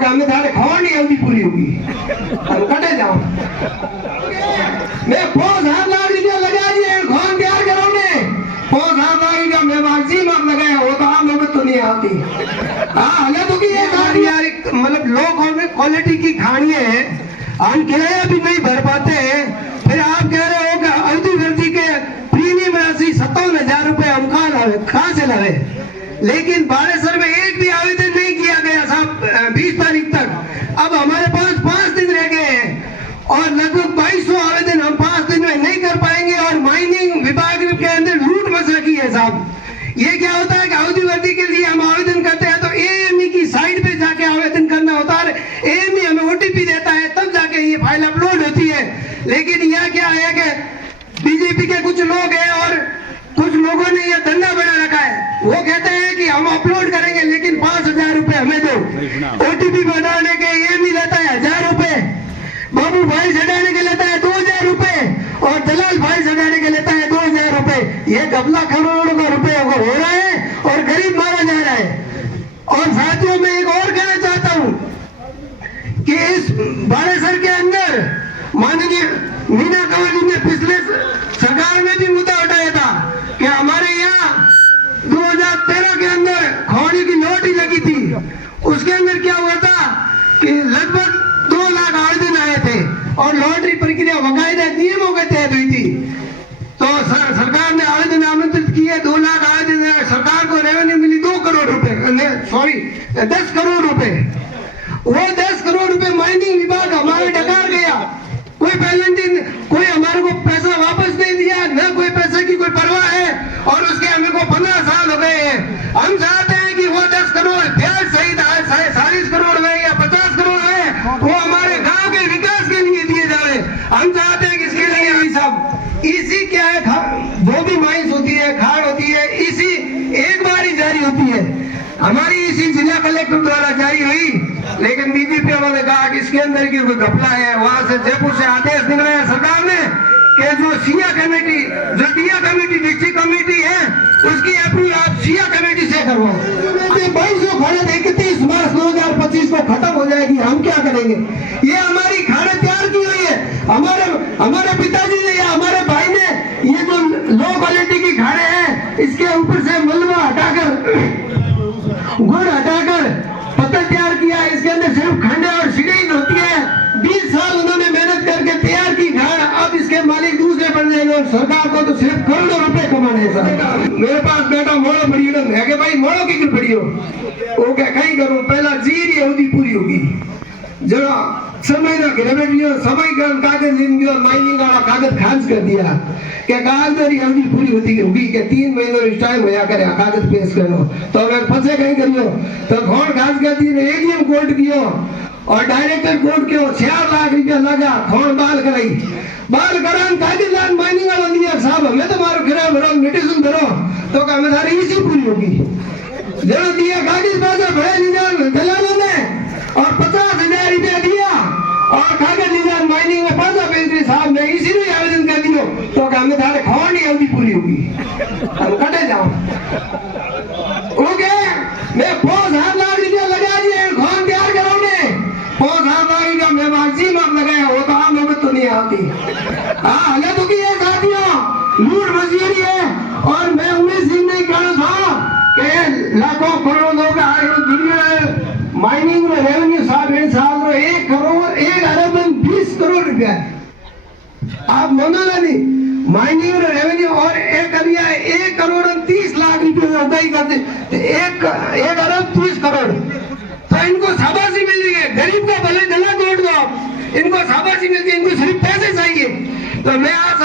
कि हमें थारे खोड़ नहीं अवधि पूरी होगी, हम कटे जाओ। मैं 5,000 लाख रुपया लगा दिए खोन तैयार करोगे, 5,000 लाख रुपया मैं वाजी मार लगाया, वो तो आम नौबत तो नहीं आती। हाँ हले तो की यार मतलब लो क्वालिटी की खानी है, हम किराया भी नहीं भर पाते हैं, फिर आप कह रहे हो कि अवधि वृद्धि के प्रीमियम राशि 57,000 रुपए हम कहाँ से लावे। लेकिन बालेश्वर में एक भी आवेदन नहीं किया गया साहब 20 तारीख तक। अब हमारे पास 5 दिन रह गए हैं और लगभग 2200 आवेदन हम 5 दिन में नहीं कर पाएंगे। और माइनिंग विभाग के अंदर लूट मच रखी है साहब। ये क्या होता है कि अवधि वृद्धि के लिए हम आवेदन करते हैं तो एएमई की साइट पे जाके आवेदन करना होता है, एएमई हमें ओटीपी देता है तब जाके ये फाइल अपलोड होती है। लेकिन यह क्या है कि बीजेपी के कुछ लोग हैं और कुछ लोगों ने यह धंधा बना रखा है, वो कहते हैं कि हम अपलोड करेंगे लेकिन 5,000 रुपए हमें दो। ओटीपी बनाने के एएमई लेता है 1,000 रुपए, बाबू भाई चढ़ाने के लेता है 2,000 रुपए और दलाल भाई चढ़ाने के लेता है 2,000 रुपए। ये घपला करोड़ों का रुपए हो रहा है और गरीब मारा जा रहा है। और साथियों में एक और कहना चाहता हूं कि इस बालेश्वर के अंदर माननीय मीना कंवर जी ने पिछले सरकार में भी मुद्दा उठाया था कि हमारे यहाँ 2013 के अंदर खोड़ी की लॉटरी लगी थी, उसके अंदर क्या हुआ था कि लगभग 2 लाख आवेदन आए थे और लॉटरी प्रक्रिया बाकायदा नियमों के तहत हुई थी। तो सरकार ने आवेदन आमंत्रित किए, 2 लाख आवेदन, सरकार को रेवेन्यू मिली 2 करोड़ रुपए, सॉरी 10 करोड़ रुपए। वो 10 करोड़ रुपए माइनिंग विभाग हमारे डकार गया, कोई पेनल्टी, कोई हमारे को पैसा वापस नहीं दिया, न कोई पैसे की कोई परवाह है। और उसके हमें को 15 साल हो गए हैं। हम चाहते हैं कि वो 10 करोड़ ब्याज सहित 40 करोड़ है या 50 करोड़ है, वो हमारे गांव के विकास के लिए दिए जाए। हम चाहते हैं कि इसके लिए भी सब इसी क्या है, जो भी माइंस होती है, खाड़ होती है, इसी एक बार ही जारी होती है। हमारी इसी जिला कलेक्टर द्वारा जारी हुई, लेकिन बीजेपी वालों ने कहा कि इसके अंदर की कोई घपला है। वहां से जयपुर से आदेश निकला सरकार ने कि जो सिया कमेटी, जो दिया कमेटी डिस्ट्रिक्ट कमेटी है, उसकी अप्रूवल आप सिया कमेटी से करवाओ। 2200 खाड़े 31 मार्च 2025 को खत्म हो जाएगी, हम क्या करेंगे। ये हमारी खाड़े तैयार की हुई है, हमारे पिताजी ने या हमारे भाई ने ये जो लो क्वालिटी की खाड़े हैं, इसके ऊपर से मलबा हटाकर, गुड़ हटाकर पत्थर तैयार किया। इसके अंदर सिर्फ खंड और सीढ़ी होती है। 20 साल उन्होंने मेहनत करके तैयार की खाड़, अब इसके मालिक दूसरे बन जाएंगे और सरकार को तो सिर्फ करोड़ों रुपए कमाने हैं सर। मेरे पास बेटा मोड़ो पड़ी है कि भाई मोड़ो की क्यों पड़ी हो, वो क्या कहीं करो, पहला जीरी अवधि पूरी होगी जरा समय ना समय कागज माइनिंग वाला कागज खांस कर दिया कि कागज अवधि पूरी होगी कि 3 महीनों टाइम होया करे कागज पेश करो। तो अगर फंसे कहीं करियो तो खोड़ खास कर दी, एडीएम कोर्ट कियो और डायरेक्टर कोर्ट कियो, 4 लाख रुपया लगा, खोड़ बाल कराई, बाल करान कागज लान माइनिंग वाला दिया साहब हमें तो मारो किराया भरो नोटिस भरो तो हमें सारी इसी पूरी होगी। जब दिया कागज बाजार भरे निजान दलालों ने और 50,000 रुपया दिया और कागज निजान माइनिंग में 5 साहब ने इसी में आवेदन कर दियो तो हमें थारे खोड़ नहीं अवधि पूरी होगी, हम कटे जाओ। ओके मैं 5,000 लाख रुपया लगा दिए खोन तैयार करोगे, 5,000 लाख रुपया मैं वाजी मार लगाया, वो तो आम नौबत तो नहीं आती। हाँ हले तो की है साथियों, लूट मजदूरी है। और मैं उमेश सिंह ने कहना था कि लाखों करोड़ों का माइनिंग में रेवेन्यू साहब 1 करोड़ 1 अरब 20 करोड़ रुपया आप मनोला नहीं माइनिंग में रेवेन्यू और 1 करोड़ 30 लाख रुपये करते 1 अरब 30 करोड़। तो इनको शाबाशी मिल रही है, गरीब का भले गला तोड़ दो, इनको शाबाशी मिलती है, इनको सिर्फ पैसे चाहिए। तो मैं आज